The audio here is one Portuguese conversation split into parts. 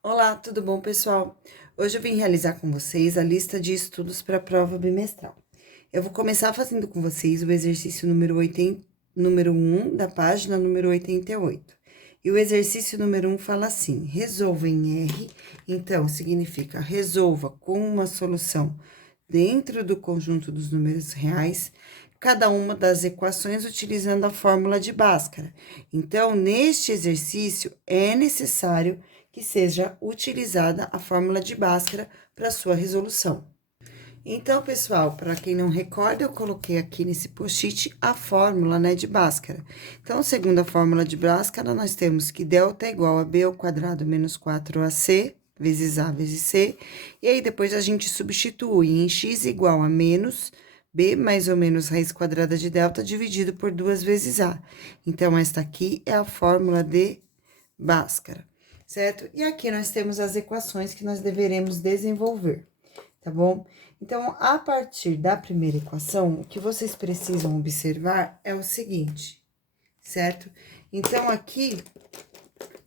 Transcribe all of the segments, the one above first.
Olá, tudo bom, pessoal? Hoje eu vim realizar com vocês a lista de estudos para a prova bimestral. Eu vou começar fazendo com vocês o exercício número 1 da página número 88. E o exercício número 1 fala assim: resolva em R. Então, significa resolva com uma solução dentro do conjunto dos números reais cada uma das equações utilizando a fórmula de Bhaskara. Então, neste exercício, é necessário que seja utilizada a fórmula de Bhaskara para sua resolução. Então, pessoal, para quem não recorda, eu coloquei aqui nesse post-it a fórmula, né, de Bhaskara. Então, segundo a fórmula de Bhaskara, nós temos que delta é igual a b ao quadrado menos 4ac vezes a vezes c. E aí, depois a gente substitui em x igual a menos b mais ou menos raiz quadrada de delta dividido por 2 vezes a. Então, esta aqui é a fórmula de Bhaskara, certo? E aqui nós temos as equações que nós deveremos desenvolver, tá bom? Então, a partir da primeira equação, o que vocês precisam observar é o seguinte, certo? Então, aqui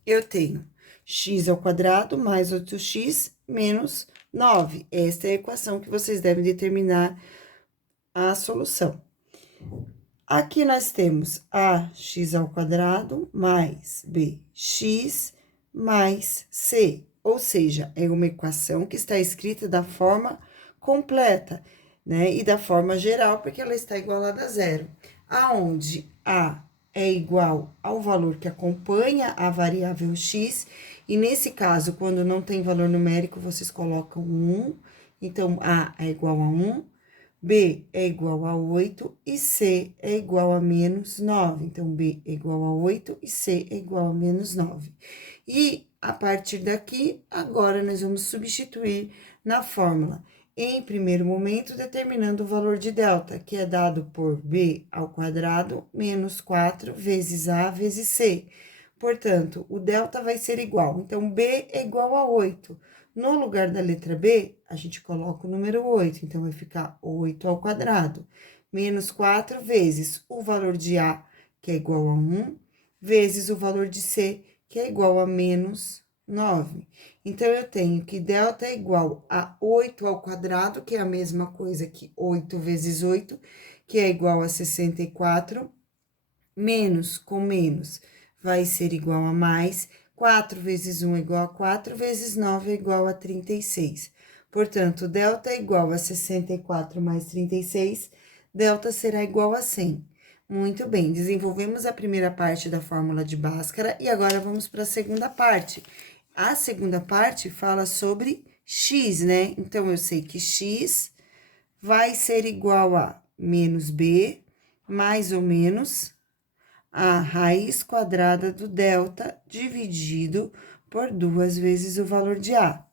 eu tenho x ao quadrado mais 8x menos 9. Esta é a equação que vocês devem determinar a solução. Aqui nós temos ax ao quadrado mais bx mais c, ou seja, é uma equação que está escrita da forma completa, né? E da forma geral, porque ela está igualada a zero, aonde a é igual ao valor que acompanha a variável x, e nesse caso, quando não tem valor numérico, vocês colocam 1, então a é igual a 1, B é igual a 8 e C é igual a menos 9. Então, B é igual a 8 e C é igual a menos 9. E, a partir daqui, agora nós vamos substituir na fórmula. Em primeiro momento, determinando o valor de delta, que é dado por B ao quadrado menos 4 vezes A vezes C. Portanto, o delta vai ser igual. Então, B é igual a 8. No lugar da letra B, a gente coloca o número 8, então vai ficar 8 ao quadrado, menos 4 vezes o valor de A, que é igual a 1, vezes o valor de C, que é igual a menos 9. Então, eu tenho que delta é igual a 8 ao quadrado, que é a mesma coisa que 8 vezes 8, que é igual a 64, menos com menos vai ser igual a mais, 4 vezes 1 é igual a 4, vezes 9 é igual a 36. Portanto, delta é igual a 64 mais 36, delta será igual a 100. Muito bem, desenvolvemos a primeira parte da fórmula de Bhaskara e agora vamos para a segunda parte. A segunda parte fala sobre x, né? Então, eu sei que x vai ser igual a menos b, mais ou menos a raiz quadrada do delta dividido por 2 vezes o valor de A.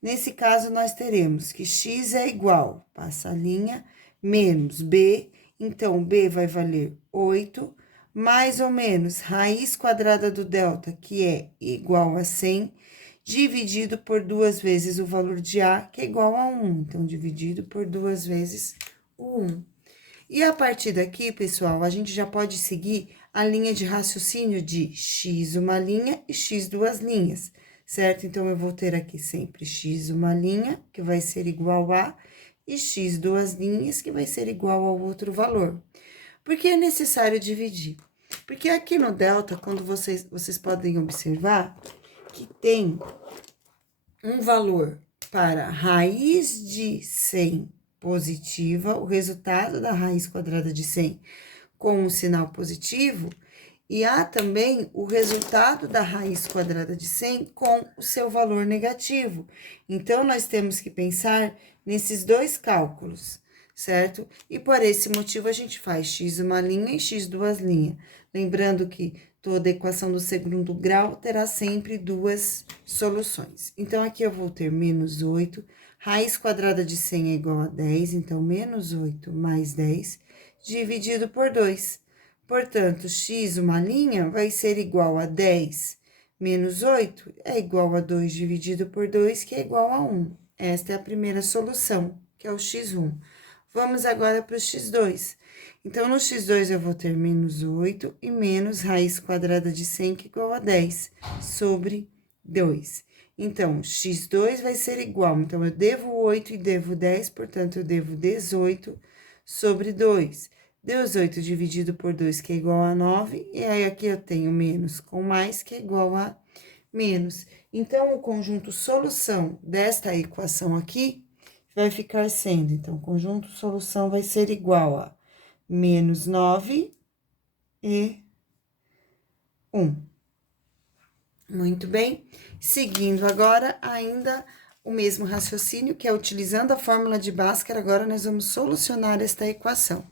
Nesse caso, nós teremos que x é igual, passa a linha, menos b, então b vai valer 8, mais ou menos raiz quadrada do delta, que é igual a 100, dividido por 2 vezes o valor de A, que é igual a 1. Então, dividido por 2 vezes o 1. E a partir daqui, pessoal, a gente já pode seguir a linha de raciocínio de x uma linha e x duas linhas, certo? Então, eu vou ter aqui sempre x uma linha, que vai ser igual a, e x duas linhas, que vai ser igual ao outro valor. Por que é necessário dividir? Porque aqui no delta, quando vocês podem observar que tem um valor para raiz de 100 positiva, o resultado da raiz quadrada de 100 com um sinal positivo, e há também o resultado da raiz quadrada de 100 com o seu valor negativo. Então, nós temos que pensar nesses dois cálculos, certo? E por esse motivo, a gente faz x uma linha e x duas linhas. Lembrando que toda equação do segundo grau terá sempre duas soluções. Então, aqui eu vou ter menos 8, raiz quadrada de 100 é igual a 10, então, menos 8 mais 10, dividido por 2. Portanto, x uma linha vai ser igual a 10 menos 8 é igual a 2 dividido por 2, que é igual a 1. Esta é a primeira solução, que é o x1. Vamos agora para o x2. Então, no x2, eu vou ter menos 8 e menos raiz quadrada de 100, que é igual a 10, sobre 2. Então, x2 vai ser igual, então, eu devo 8 e devo 10, portanto, eu devo 18 sobre 2. 18 dividido por 2, que é igual a 9, e aí aqui eu tenho menos com mais, que é igual a menos. Então, o conjunto solução desta equação aqui vai ficar sendo, então, o conjunto solução vai ser igual a menos 9 e 1. Muito bem. Seguindo agora, ainda o mesmo raciocínio, que é utilizando a fórmula de Bhaskara, agora nós vamos solucionar esta equação.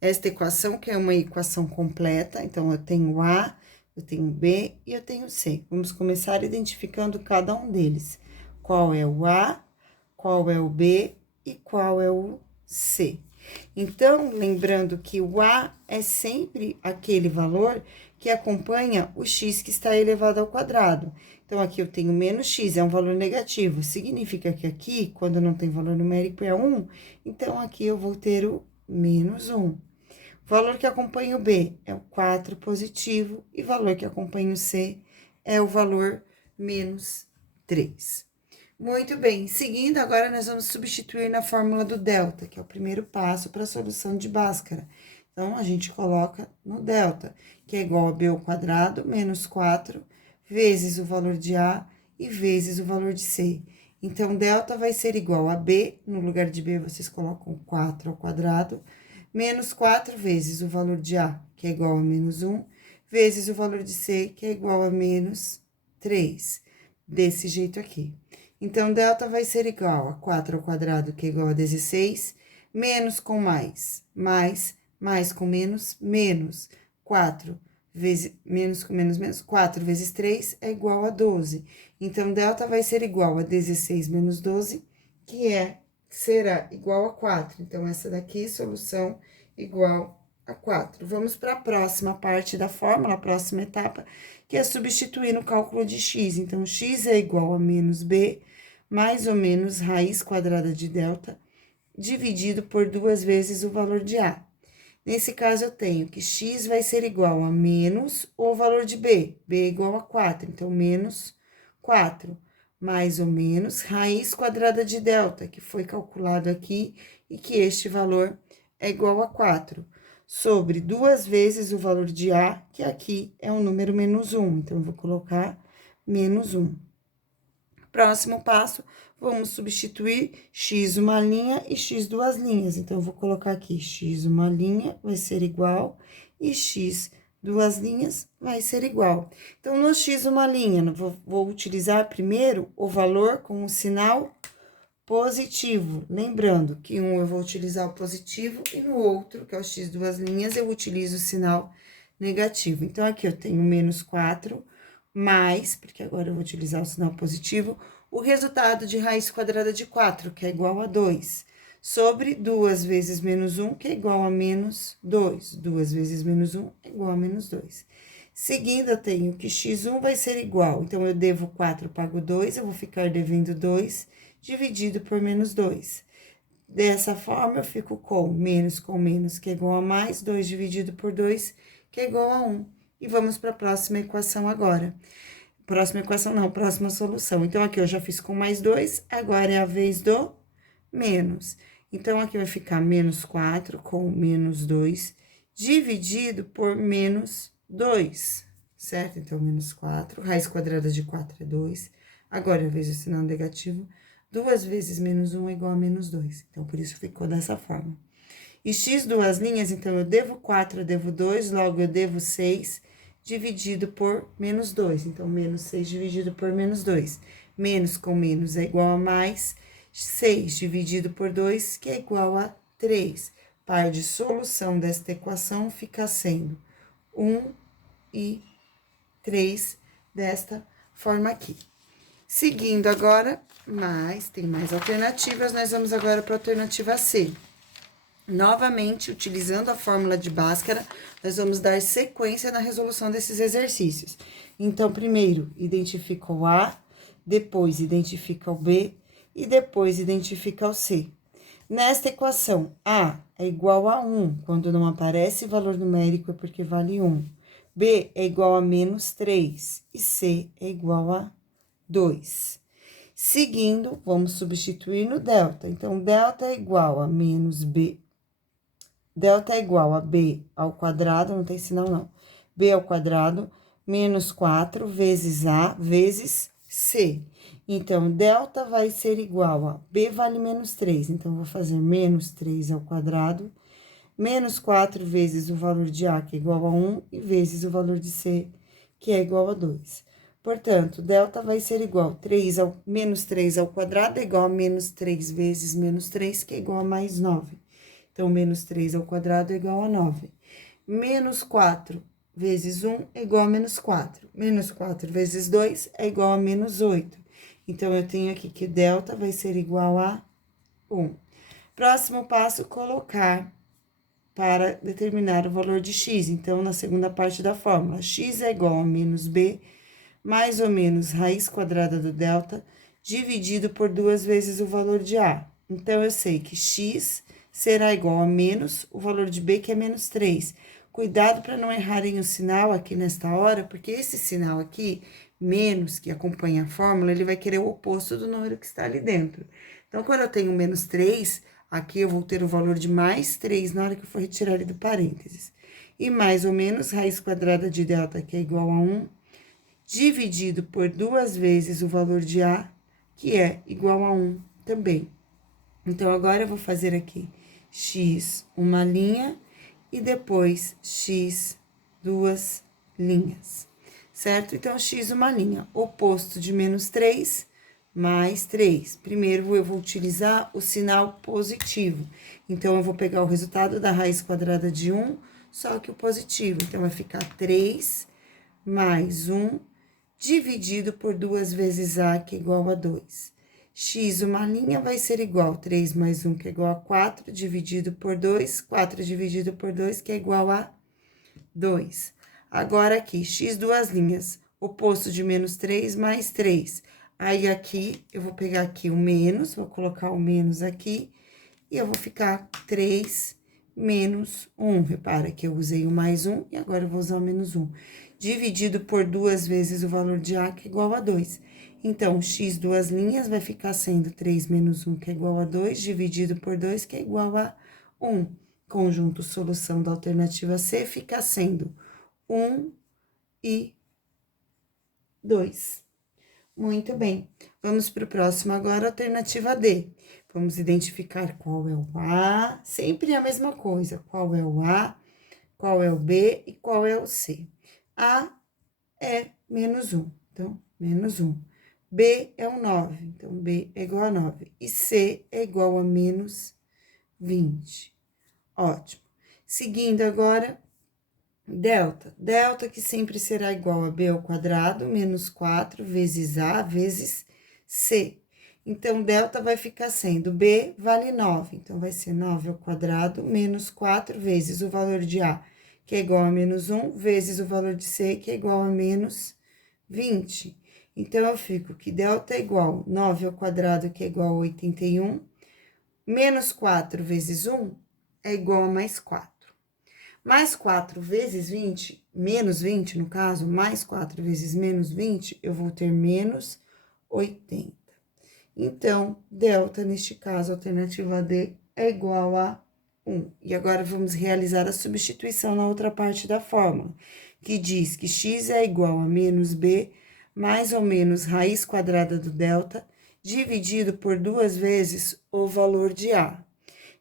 Esta equação, que é uma equação completa, então, eu tenho A, eu tenho B e eu tenho C. Vamos começar identificando cada um deles. Qual é o A, qual é o B e qual é o C. Então, lembrando que o A é sempre aquele valor que acompanha o x que está elevado ao quadrado. Então, aqui eu tenho menos x, é um valor negativo. Significa que aqui, quando não tem valor numérico, é 1. Então, aqui eu vou ter o menos 1. O valor que acompanha o B é o 4 positivo. E o valor que acompanha o C é o valor menos 3. Muito bem, seguindo, agora nós vamos substituir na fórmula do delta, que é o primeiro passo para a solução de Bhaskara. Então, a gente coloca no delta, que é igual a b ao quadrado menos 4 vezes o valor de A e vezes o valor de C. Então, delta vai ser igual a B, no lugar de B vocês colocam 4 ao quadrado, menos 4 vezes o valor de A, que é igual a menos 1, vezes o valor de C, que é igual a menos 3. Desse jeito aqui. Então, delta vai ser igual a 4 ao quadrado, que é igual a 16, menos com mais com menos, menos 4 vezes, menos com menos, 4 vezes 3 é igual a 12. Então, delta vai ser igual a 16 menos 12, será igual a 4. Então, essa daqui, solução igual a 4. Vamos para a próxima parte da fórmula, a próxima etapa, que é substituir no cálculo de x. Então, x é igual a menos b, mais ou menos raiz quadrada de delta, dividido por 2 vezes o valor de A. Nesse caso, eu tenho que x vai ser igual a menos o valor de B. B é igual a 4, então, menos 4, mais ou menos raiz quadrada de delta, que foi calculado aqui, e que este valor é igual a 4, sobre 2 vezes o valor de A, que aqui é o número menos 1. Então, eu vou colocar menos 1. Próximo passo, vamos substituir x uma linha e x duas linhas. Então, eu vou colocar aqui x uma linha vai ser igual e x duas linhas vai ser igual. Então, no x uma linha, vou utilizar primeiro o valor com o sinal positivo. Lembrando que um eu vou utilizar o positivo e no outro, que é o x duas linhas, eu utilizo o sinal negativo. Então, aqui eu tenho menos 4 mais, porque agora eu vou utilizar o sinal positivo, o resultado de raiz quadrada de 4, que é igual a 2, sobre 2 vezes menos 1, que é igual a menos 2. 2 vezes menos 1 é igual a menos 2. Seguindo, eu tenho que x1 vai ser igual, então, eu devo 4, pago 2, eu vou ficar devendo 2, dividido por menos 2. Dessa forma, eu fico com menos, que é igual a mais, 2 dividido por 2, que é igual a 1. E vamos para a próxima equação agora. Próxima equação não, próxima solução. Então, aqui eu já fiz com mais 2, agora é a vez do menos. Então, aqui vai ficar menos 4 com menos 2, dividido por menos 2, certo? Então, menos 4, raiz quadrada de 4 é 2. Agora, eu vejo o sinal negativo, 2 vezes menos 1 é igual a menos 2. Então, por isso ficou dessa forma. E x duas linhas, então, eu devo 4, eu devo 2, logo eu devo 6, dividido por menos 2. Então, menos 6 dividido por menos 2. Menos com menos é igual a mais, 6 dividido por 2, que é igual a 3. Par de solução desta equação fica sendo 1 e 3 desta forma aqui. Seguindo agora, tem mais alternativas, nós vamos agora para a alternativa C. Novamente, utilizando a fórmula de Bhaskara, nós vamos dar sequência na resolução desses exercícios. Então, primeiro, identifica o A, depois identifica o B e depois identifica o C. Nesta equação, A é igual a 1, quando não aparece valor numérico é porque vale 1. B é igual a menos 3 e C é igual a 2. Seguindo, vamos substituir no delta. Então, delta é igual a menos b. Delta é igual a b ao quadrado, não tem sinal não. B ao quadrado menos 4 vezes a vezes c. Então, delta vai ser igual a b vale menos 3. Então, vou fazer menos 3 ao quadrado, menos 4 vezes o valor de a, que é igual a 1, e vezes o valor de c, que é igual a 2. Portanto, delta vai ser igual a menos 3 ao quadrado é igual a menos 3 vezes menos 3, que é igual a mais 9. Então, menos 3 ao quadrado é igual a 9. Menos 4 vezes 1 é igual a menos 4. Menos 4 vezes 2 é igual a menos 8. Então, eu tenho aqui que delta vai ser igual a 1. Próximo passo, colocar para determinar o valor de x. Então, na segunda parte da fórmula, x é igual a menos b, mais ou menos raiz quadrada do delta, dividido por 2 vezes o valor de a. Então, eu sei que x será igual a menos o valor de b, que é menos 3. Cuidado para não errarem o sinal aqui nesta hora, porque esse sinal aqui, menos, que acompanha a fórmula, ele vai querer o oposto do número que está ali dentro. Então, quando eu tenho menos 3, aqui eu vou ter o valor de mais 3 na hora que eu for retirar ele do parênteses. E mais ou menos raiz quadrada de delta, que é igual a 1, dividido por 2 vezes o valor de a, que é igual a 1 também. Então, agora eu vou fazer aqui x, uma linha, e depois x, duas linhas, certo? Então, x, uma linha, oposto de menos 3, mais 3. Primeiro, eu vou utilizar o sinal positivo. Então, eu vou pegar o resultado da raiz quadrada de 1, só que o positivo. Então, vai ficar 3 mais 1, dividido por 2 vezes a, que é igual a 2. X, uma linha, vai ser igual a 3 mais 1, que é igual a 4, dividido por 2. 4 dividido por 2, que é igual a 2. Agora, aqui, x, duas linhas, oposto de menos 3 mais 3. Aí, aqui, eu vou pegar aqui o menos, vou colocar o menos aqui, e eu vou ficar 3 menos 1. Repara que eu usei o mais 1, e agora eu vou usar o menos 1. Dividido por 2 vezes o valor de a, que é igual a 2. Então, x, duas linhas, vai ficar sendo 3 menos 1, que é igual a 2, dividido por 2, que é igual a 1. Conjunto solução da alternativa C fica sendo 1 e 2. Muito bem. Vamos para o próximo agora, alternativa D. Vamos identificar qual é o A, sempre a mesma coisa. Qual é o A, qual é o B e qual é o C. A é menos 1, então, menos 1. B é um 9, então, B é igual a 9. E C é igual a menos 20. Ótimo. Seguindo agora, delta. Delta que sempre será igual a B ao quadrado, menos 4 vezes A vezes C. Então, delta vai ficar sendo B vale 9. Então, vai ser 9 ao quadrado, menos 4 vezes o valor de A, que é igual a menos 1, vezes o valor de C, que é igual a menos 20. Então, eu fico que delta é igual 9 ao quadrado, que é igual a 81, menos 4 vezes 1 é igual a mais 4. Mais 4 vezes 20, menos 20, no caso, mais 4 vezes menos 20, eu vou ter menos 80. Então, delta, neste caso, a alternativa D é igual a 1. E agora, vamos realizar a substituição na outra parte da fórmula, que diz que x é igual a menos b, mais ou menos raiz quadrada do delta, dividido por 2 vezes o valor de a.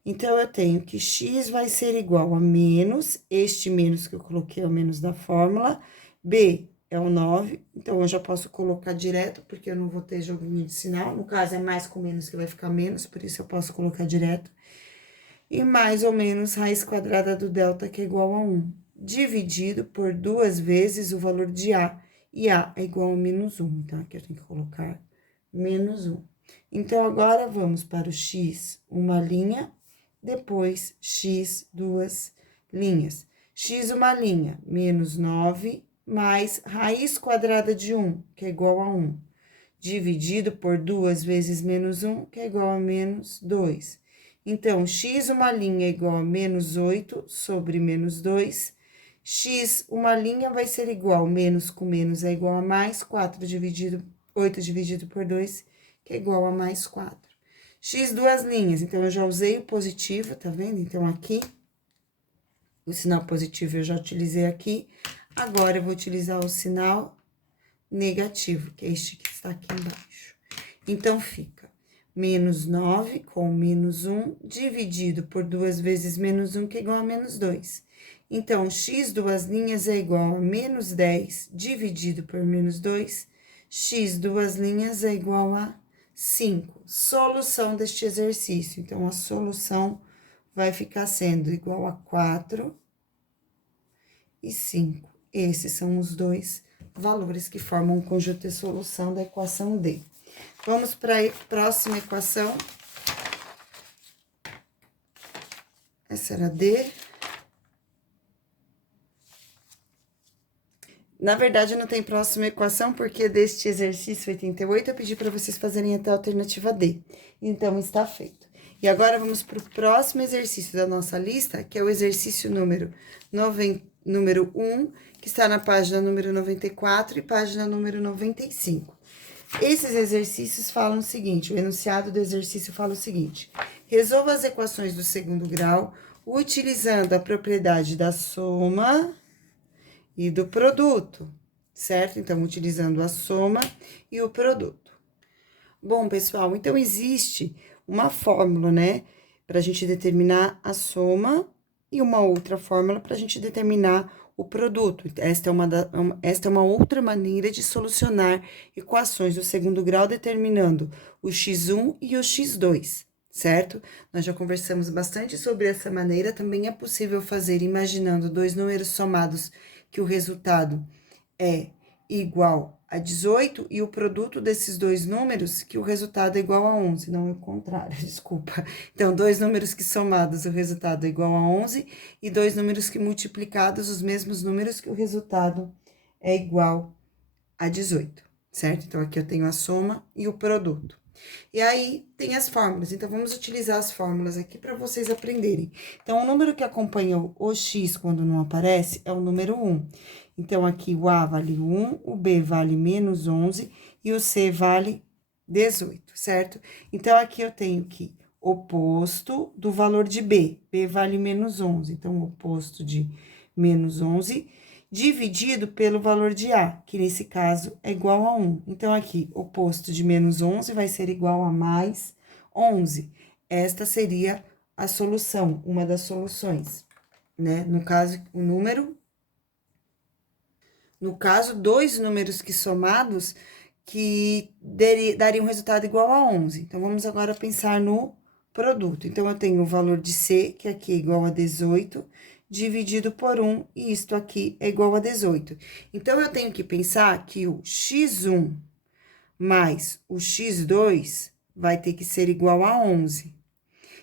Então, eu tenho que x vai ser igual a menos, este menos que eu coloquei é o menos da fórmula, b é o 9, então eu já posso colocar direto, porque eu não vou ter joguinho de sinal, no caso é mais com menos que vai ficar menos, por isso eu posso colocar direto. E mais ou menos raiz quadrada do delta, que é igual a 1, dividido por 2 vezes o valor de a, e a é igual a menos 1, então aqui eu tenho que colocar menos 1. Então, agora vamos para o x, uma linha, depois x, duas linhas. X, uma linha, menos 9, mais raiz quadrada de 1, que é igual a 1, dividido por 2 vezes menos 1, que é igual a menos 2. Então, x, uma linha, é igual a menos 8 sobre menos 2. X, uma linha, vai ser igual, menos com menos é igual a mais, 8 dividido por 2, que que é igual a mais 4. X duas linhas, então, eu já usei o positivo, tá vendo? Então, aqui, o sinal positivo eu já utilizei aqui. Agora, eu vou utilizar o sinal negativo, que é este que está aqui embaixo. Então, fica menos 9 com menos 1, dividido por 2 vezes menos 1, que é igual a menos 2. Então, x duas linhas é igual a menos 10, dividido por menos 2. X duas linhas é igual a 5. Solução deste exercício. Então, a solução vai ficar sendo igual a 4 e 5. Esses são os dois valores que formam o conjunto de solução da equação D. Vamos para a próxima equação. Essa era D. Na verdade, não tem próxima equação, porque deste exercício 88, eu pedi para vocês fazerem até a alternativa D. Então, está feito. E agora, vamos para o próximo exercício da nossa lista, que é o exercício número 1, que está na página número 94 e página número 95. Esses exercícios falam o seguinte, o enunciado do exercício fala o seguinte: resolva as equações do segundo grau utilizando a propriedade da soma e do produto, certo? Então, utilizando a soma e o produto. Bom, pessoal, então existe uma fórmula, né, para a gente determinar a soma e uma outra fórmula para a gente determinar o produto. Esta é uma outra maneira de solucionar equações do segundo grau, determinando o x1 e o x2, certo? Nós já conversamos bastante sobre essa maneira, também é possível fazer imaginando dois números somados que o resultado é igual a 18 e o produto desses dois números que o resultado é igual a 11, não é o contrário, desculpa. Então, dois números que somados o resultado é igual a 11 e dois números que multiplicados os mesmos números que o resultado é igual a 18, certo? Então, aqui eu tenho a soma e o produto. E aí, tem as fórmulas. Então, vamos utilizar as fórmulas aqui para vocês aprenderem. Então, o número que acompanha o x quando não aparece é o número 1. Então, aqui o A vale 1, o B vale menos 11 e o C vale 18, certo? Então, aqui eu tenho que oposto do valor de B. B vale menos 11. Então, o oposto de menos 11 dividido pelo valor de A, que nesse caso é igual a 1. Então, aqui, oposto de menos 11 vai ser igual a mais 11. Esta seria a solução, uma das soluções, né? No caso, dois números que somados que dariam um resultado igual a 11. Então, vamos agora pensar no produto. Então, eu tenho o valor de C, que aqui é igual a 18, dividido por 1, e isto aqui é igual a 18. Então, eu tenho que pensar que o x1 mais o x2 vai ter que ser igual a 11.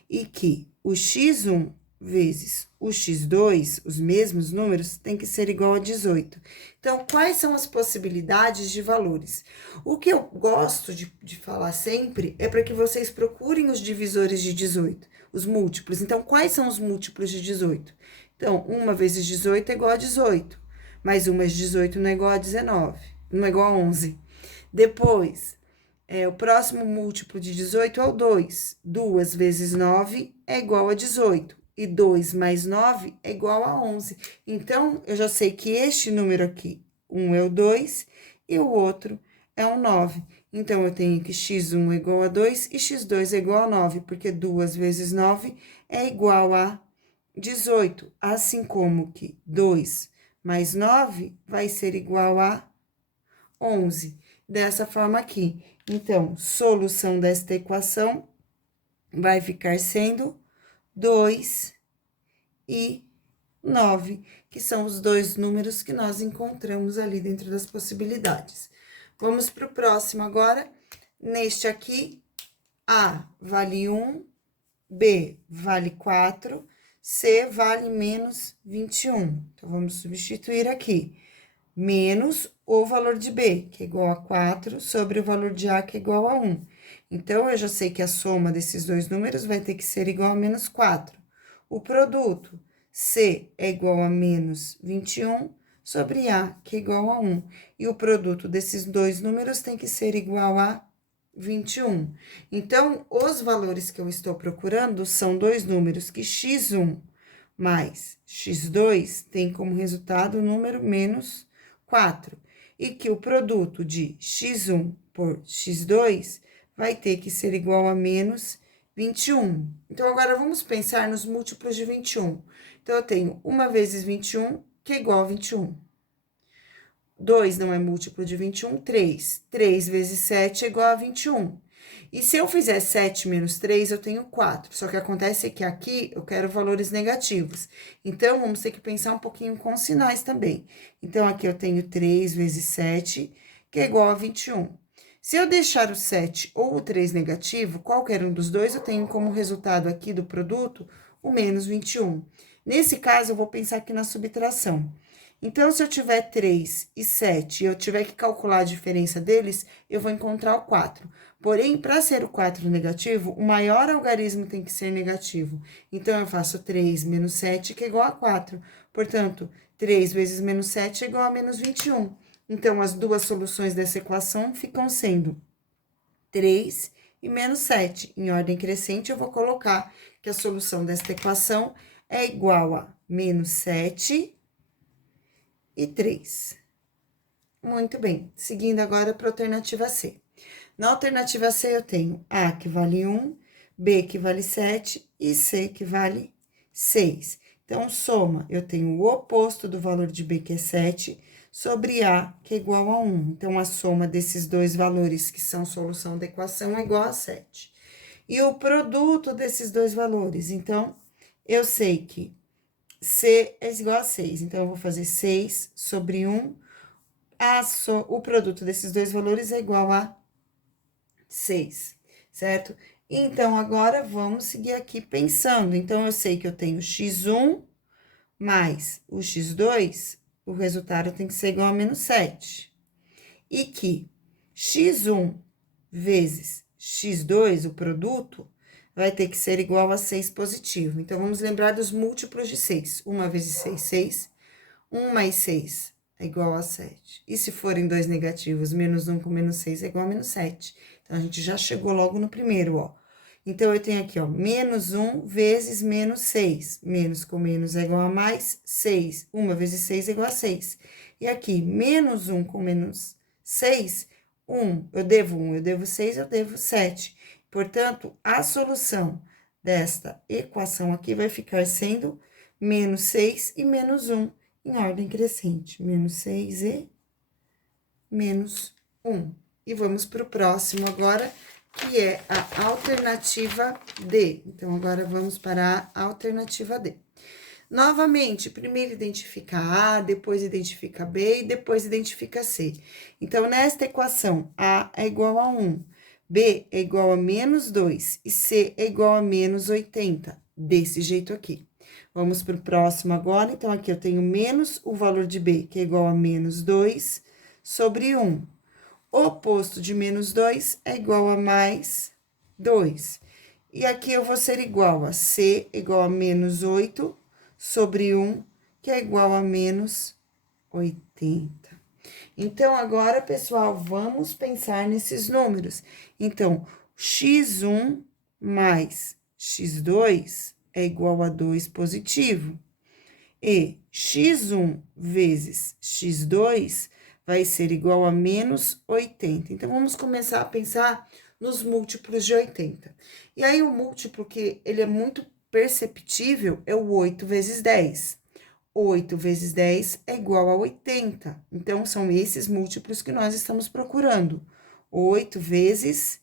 E que o x1 vezes o x2, os mesmos números, tem que ser igual a 18. Então, quais são as possibilidades de valores? O que eu gosto de falar sempre é para que vocês procurem os divisores de 18, os múltiplos. Então, quais são os múltiplos de 18? Então, 1 vezes 18 é igual a 18, mais 1 vezes 18 não é igual a 19, não é igual a 11. Depois, o próximo múltiplo de 18 é o 2. 2 vezes 9 é igual a 18. E 2 mais 9 é igual a 11. Então, eu já sei que este número aqui, um é o 2 e o outro é o 9. Então, eu tenho que x1 é igual a 2 e x2 é igual a 9, porque 2 vezes 9 é igual a 18. Assim como que 2 mais 9 vai ser igual a 11. Dessa forma aqui. Então, solução desta equação vai ficar sendo 2 e 9, que são os dois números que nós encontramos ali dentro das possibilidades. Vamos para o próximo agora. Neste aqui, A vale 1, B vale 4, C vale menos 21. Então, vamos substituir aqui. Menos o valor de B, que é igual a 4, sobre o valor de A, que é igual a 1. Então, eu já sei que a soma desses dois números vai ter que ser igual a menos 4. O produto, C é igual a menos 21 sobre A, que é igual a 1. E o produto desses dois números tem que ser igual a 21. Então, os valores que eu estou procurando são dois números que x1 mais x2 tem como resultado o número menos 4. E que o produto de x1 por x2 vai ter que ser igual a menos 21. Então, agora vamos pensar nos múltiplos de 21. Então, eu tenho 1 vezes 21, que é igual a 21. 2 não é múltiplo de 21, 3. 3 vezes 7 é igual a 21. E se eu fizer 7 menos 3, eu tenho 4. Só que acontece que aqui eu quero valores negativos. Então, vamos ter que pensar um pouquinho com sinais também. Então, aqui eu tenho 3 vezes 7, que é igual a 21. Se eu deixar o 7 ou o 3 negativo, qualquer um dos dois, eu tenho como resultado aqui do produto o menos 21. Nesse caso, eu vou pensar aqui na subtração. Então, se eu tiver 3 e 7 e eu tiver que calcular a diferença deles, eu vou encontrar o 4. Porém, para ser o 4 negativo, o maior algarismo tem que ser negativo. Então, eu faço 3 menos 7, que é igual a 4. Portanto, 3 vezes menos 7 é igual a menos 21. Então, as duas soluções dessa equação ficam sendo 3 e menos 7. Em ordem crescente, eu vou colocar que a solução desta equação é igual a menos 7 e 3. Muito bem. Seguindo agora para a alternativa C. Na alternativa C, eu tenho A, que vale 1, B, que vale 7, e C, que vale 6. Então, soma, eu tenho o oposto do valor de B, que é 7, sobre A, que é igual a 1. Então, a soma desses dois valores, que são solução da equação, é igual a 7. E o produto desses dois valores, então, eu sei que C é igual a 6. Então, eu vou fazer 6 sobre 1. O produto desses dois valores é igual a 6, certo? Então, agora, vamos seguir aqui pensando. Então, eu sei que eu tenho x1 mais o x2, o resultado tem que ser igual a menos 7. E que x1 vezes x2, o produto, vai ter que ser igual a 6 positivo. Então, vamos lembrar dos múltiplos de 6. 1 vezes 6, 6. 1 mais 6 é igual a 7. E se forem dois negativos, menos 1 com menos 6 é igual a menos 7. Então, a gente já chegou logo no primeiro, ó. Então, eu tenho aqui, ó, menos 1 vezes menos 6. Menos com menos é igual a mais 6. 1 vezes 6 é igual a 6. E aqui, menos 1 com menos 6, 1, eu devo 1, eu devo 6, eu devo 7. Portanto, a solução desta equação aqui vai ficar sendo menos 6 e menos 1, em ordem crescente. Menos 6 e menos 1. E vamos para o próximo agora, que é a alternativa D. Então, agora vamos para a alternativa D. Novamente, primeiro identifica A, depois identifica B e depois identifica C. Então, nesta equação, A é igual a 1, B é igual a menos 2 e C é igual a menos 80, desse jeito aqui. Vamos para o próximo agora. Então, aqui eu tenho menos o valor de B, que é igual a menos 2 sobre 1. O oposto de menos 2 é igual a mais 2. E aqui eu vou ser igual a C igual a menos 8 sobre 1, que é igual a menos 80. Então, agora, pessoal, vamos pensar nesses números. Então, x1 mais x2 é igual a 2 positivo. E x1 vezes x2 vai ser igual a menos 80. Então, vamos começar a pensar nos múltiplos de 80. E aí, o múltiplo que ele é muito perceptível é o 8 vezes 10. 8 vezes 10 é igual a 80. Então, são esses múltiplos que nós estamos procurando. 8 vezes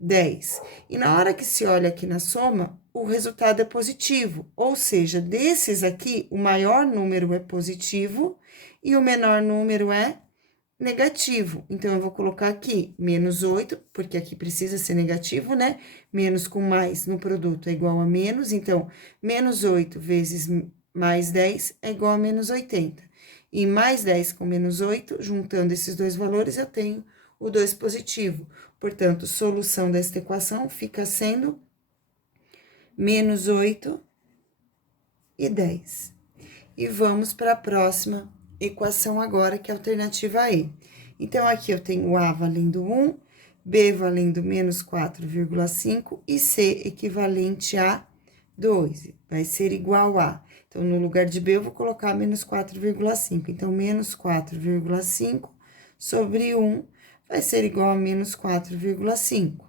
10. E na hora que se olha aqui na soma, o resultado é positivo. Ou seja, desses aqui, o maior número é positivo e o menor número é negativo. Então, eu vou colocar aqui menos 8, porque aqui precisa ser negativo, né? Menos com mais no produto é igual a menos. Então, menos 8 vezes mais 10 é igual a menos 80. E mais 10 com menos 8, juntando esses dois valores, eu tenho o 2 positivo. Portanto, solução desta equação fica sendo menos 8 e 10. E vamos para a próxima equação agora, que é a alternativa E. Então, aqui eu tenho A valendo 1, B valendo menos 4,5 e C equivalente a 2, vai ser igual a. Então, no lugar de B, eu vou colocar menos 4,5. Então, menos 4,5 sobre 1 vai ser igual a menos 4,5.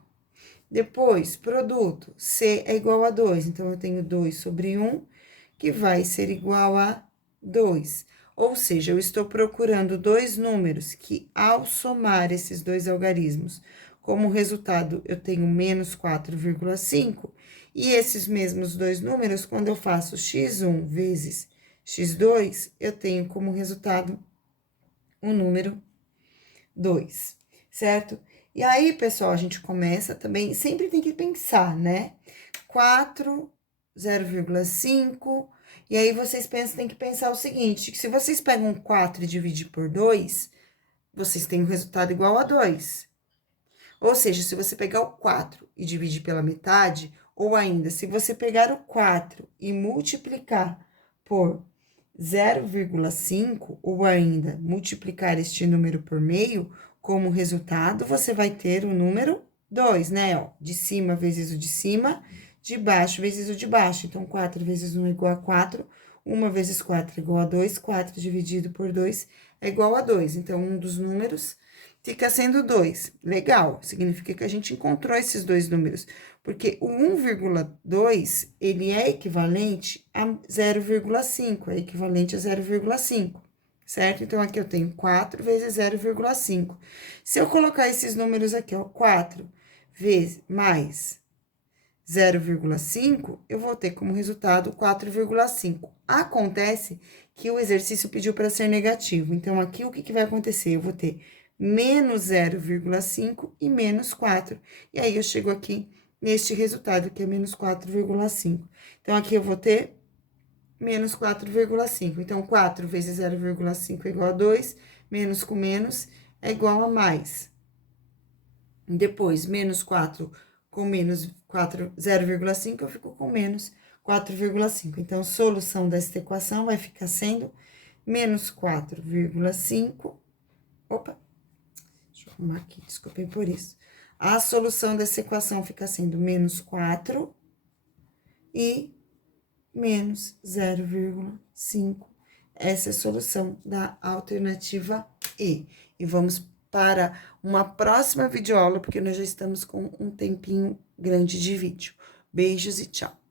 Depois, produto, C é igual a 2. Então, eu tenho 2 sobre 1, que vai ser igual a 2. Ou seja, eu estou procurando dois números que, ao somar esses dois algarismos, como resultado, eu tenho menos 4,5, e esses mesmos dois números, quando eu faço x1 vezes x2, eu tenho como resultado o número 2, certo? E aí, pessoal, a gente começa também, sempre tem que pensar, né? 4, 0,5, e aí vocês pensam, tem que pensar o seguinte, que se vocês pegam 4 e dividem por 2, vocês têm um resultado igual a 2. Ou seja, se você pegar o 4 e dividir pela metade, ou ainda, se você pegar o 4 e multiplicar por 0,5, ou ainda multiplicar este número por meio, como resultado, você vai ter o número 2, né? Ó, de cima vezes o de cima, de baixo vezes o de baixo. Então, 4 vezes 1 é igual a 4, 1 vezes 4 é igual a 2, 4 dividido por 2 é igual a 2. Então, um dos números fica sendo 2. Legal, significa que a gente encontrou esses dois números, porque o 1,2, ele é equivalente a 0,5, é equivalente a 0,5, certo? Então, aqui eu tenho 4 vezes 0,5. Se eu colocar esses números aqui, ó, 4 vezes mais 0,5, eu vou ter como resultado 4,5. Acontece que o exercício pediu para ser negativo, então, aqui o que vai acontecer? Eu vou ter menos 0,5 e menos 4. E aí, eu chego aqui neste resultado, que é menos 4,5. Então, aqui eu vou ter menos 4,5. Então, 4 vezes 0,5 é igual a 2, menos com menos é igual a mais. Depois, menos 4 com menos 0,5, eu fico com menos 4,5. Então, solução desta equação vai ficar sendo menos 4,5. Opa! Deixa eu arrumar aqui, desculpem por isso. A solução dessa equação fica sendo menos 4 e menos 0,5. Essa é a solução da alternativa E. E vamos para uma próxima videoaula, porque nós já estamos com um tempinho grande de vídeo. Beijos e tchau!